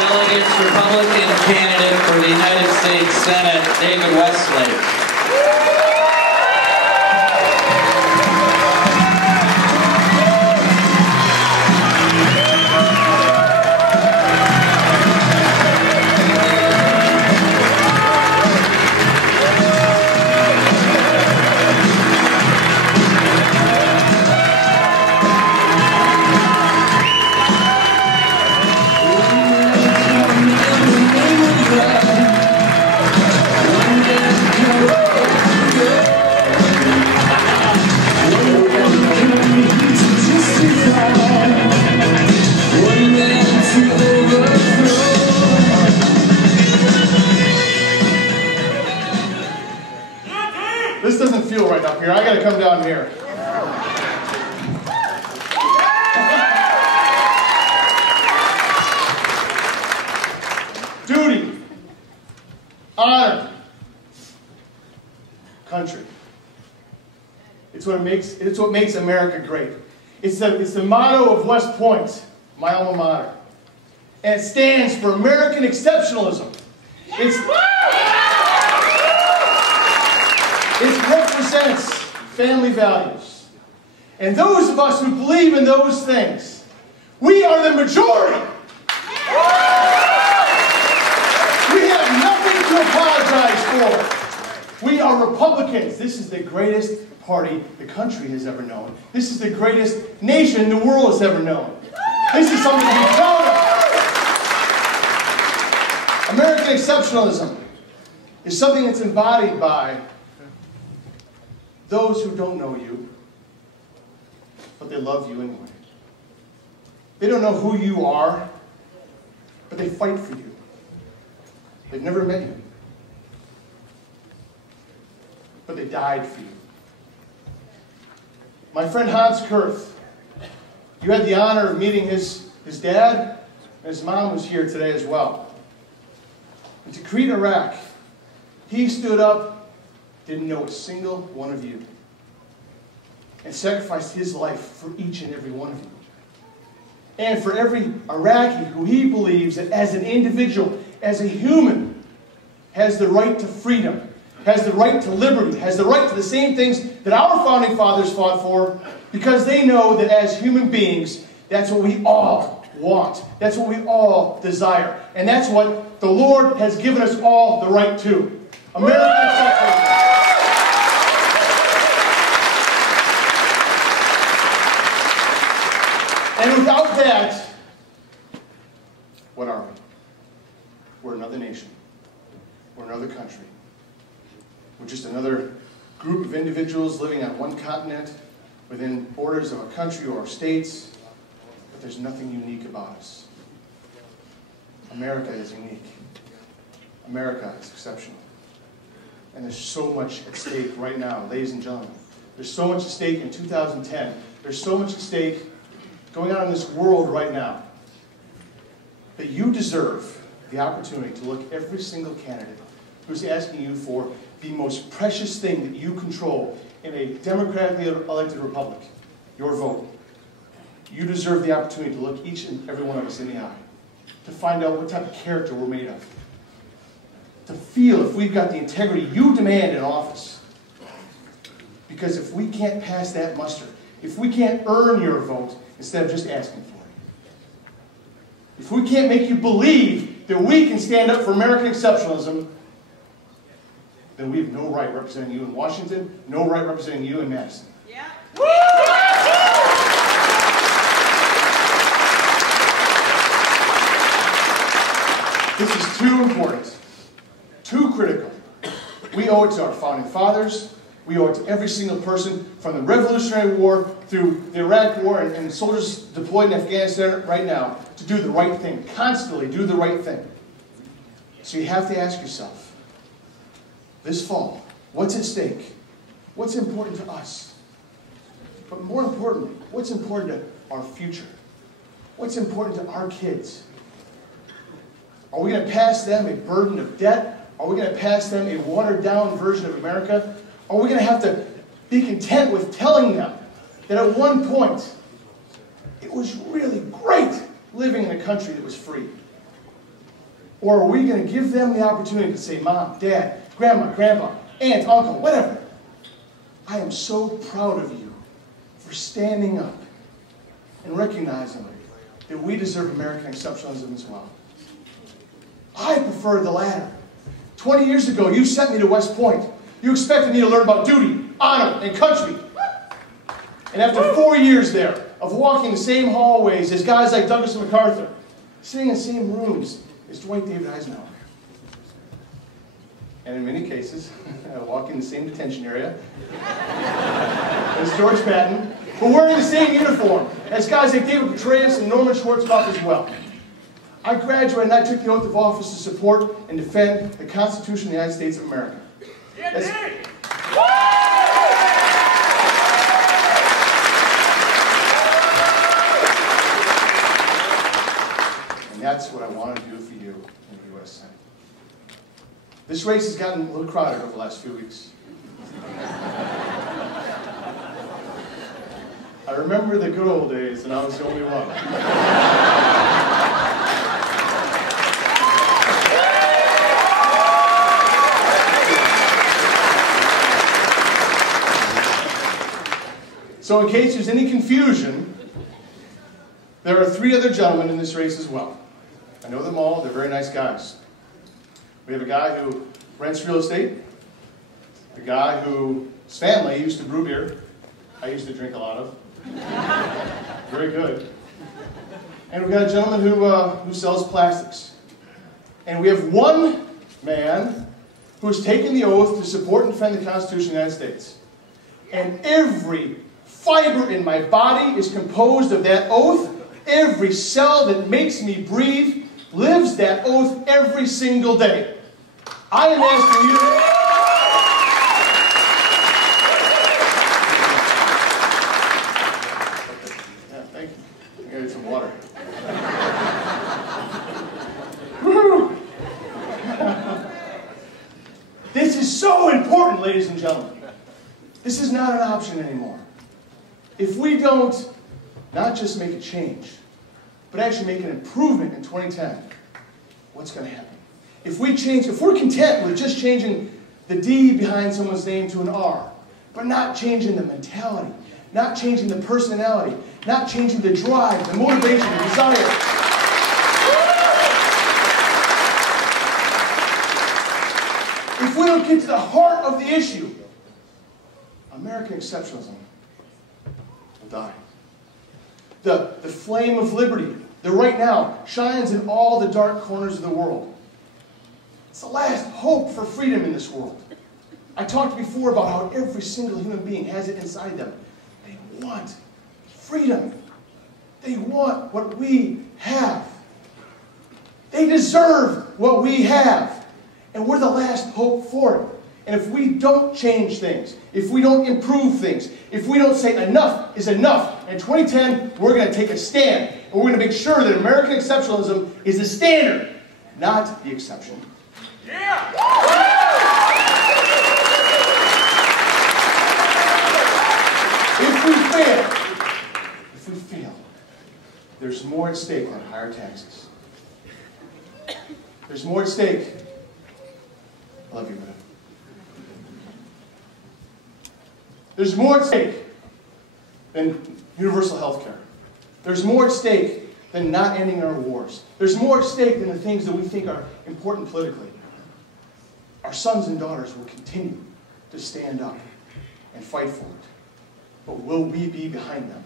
Delegates, Republican candidate for the United States Senate, Dave Westlake. This doesn't feel right up here. I gotta come down here. Duty, honor, country. It's what makes America great. It's the motto of West Point, my alma mater. And it stands for American exceptionalism. It represents family values. And those of us who believe in those things, we are the majority. We have nothing to apologize for. We are Republicans. This is the greatest party the country has ever known. This is the greatest nation the world has ever known. This is something to be proud of. American exceptionalism is something that's embodied by those who don't know you, but they love you anyway. They don't know who you are, but they fight for you. They've never met you, but they died for you. My friend Hans Kurth, you had the honor of meeting his dad, and his mom was here today as well. And to create Iraq, he stood up, didn't know a single one of you, and sacrificed his life for each and every one of you. And for every Iraqi who he believes that as an individual, as a human, has the right to freedom, has the right to liberty, has the right to the same things that our founding fathers fought for, because they know that as human beings, that's what we all want. That's what we all desire. And that's what the Lord has given us all the right to. American exceptionalism. And without that, what are we? We're another nation. We're another country. We're just another group of individuals living on one continent within borders of a country or states, but there's nothing unique about us. America is unique. America is exceptional. And there's so much at stake right now, ladies and gentlemen. There's so much at stake in 2010. There's so much at stake going on in this world right now that you deserve the opportunity to look every single candidate who's asking you for the most precious thing that you control in a democratically elected republic, your vote. You deserve the opportunity to look each and every one of us in the eye, to find out what type of character we're made of, to feel if we've got the integrity you demand in office. Because if we can't pass that muster, if we can't earn your vote instead of just asking for it, if we can't make you believe that we can stand up for American exceptionalism, then we have no right representing you in Washington, no right representing you in Madison. Yeah. This is too important, too critical. We owe it to our founding fathers. We owe it to every single person from the Revolutionary War through the Iraq War and soldiers deployed in Afghanistan right now to do the right thing, constantly do the right thing. So you have to ask yourself, this fall, what's at stake? What's important to us? But more importantly, what's important to our future? What's important to our kids? Are we going to pass them a burden of debt? Are we going to pass them a watered-down version of America? Are we going to have to be content with telling them that at one point it was really great living in a country that was free? Or are we going to give them the opportunity to say, Mom, Dad, Grandma, Grandpa, Aunt, Uncle, whatever. I am so proud of you for standing up and recognizing that we deserve American exceptionalism as well. I prefer the latter. 20 years ago, you sent me to West Point. You expected me to learn about duty, honor, and country. And after 4 years there of walking the same hallways as guys like Douglas MacArthur, sitting in the same rooms as Dwight David Eisenhower, and in many cases, walking the same detention area as George Patton, but wearing the same uniform as guys like David Petraeus and Norman Schwarzkopf as well. I graduated and I took the oath of office to support and defend the Constitution of the United States of America. And that's what I want to do for you in the U.S. Senate. This race has gotten a little crowded over the last few weeks. I remember the good old days, and I was the only one. So in case there's any confusion, there are 3 other gentlemen in this race as well. I know them all. They're very nice guys. We have a guy who rents real estate, a guy whose family used to brew beer. I used to drink a lot of. Very good. And we've got a gentleman who sells plastics. And we have one man who has taken the oath to support and defend the Constitution of the United States. And every fiber in my body is composed of that oath. Every cell that makes me breathe lives that oath every single day. I am asking you... Yeah, thank you. I gotta get some water. Woo! This is so important, ladies and gentlemen. This is not an option anymore. If we don't not just make a change, but actually make an improvement in 2010, what's going to happen? If we're content with just changing the D behind someone's name to an R, but not changing the mentality, not changing the personality, not changing the drive, the motivation, the desire. If we don't get to the heart of the issue, American exceptionalism will die. The flame of liberty that right now shines in all the dark corners of the world. It's the last hope for freedom in this world. I talked before about how every single human being has it inside them. They want freedom. They want what we have. They deserve what we have. And we're the last hope for it. And if we don't change things, if we don't improve things, if we don't say enough is enough, in 2010, we're going to take a stand. And we're going to make sure that American exceptionalism is the standard, not the exception. Yeah! If we fail, there's more at stake than higher taxes. There's more at stake. I love you, man. There's more at stake than universal health care. There's more at stake than not ending our wars. There's more at stake than the things that we think are important politically. Our sons and daughters will continue to stand up and fight for it. But will we be behind them?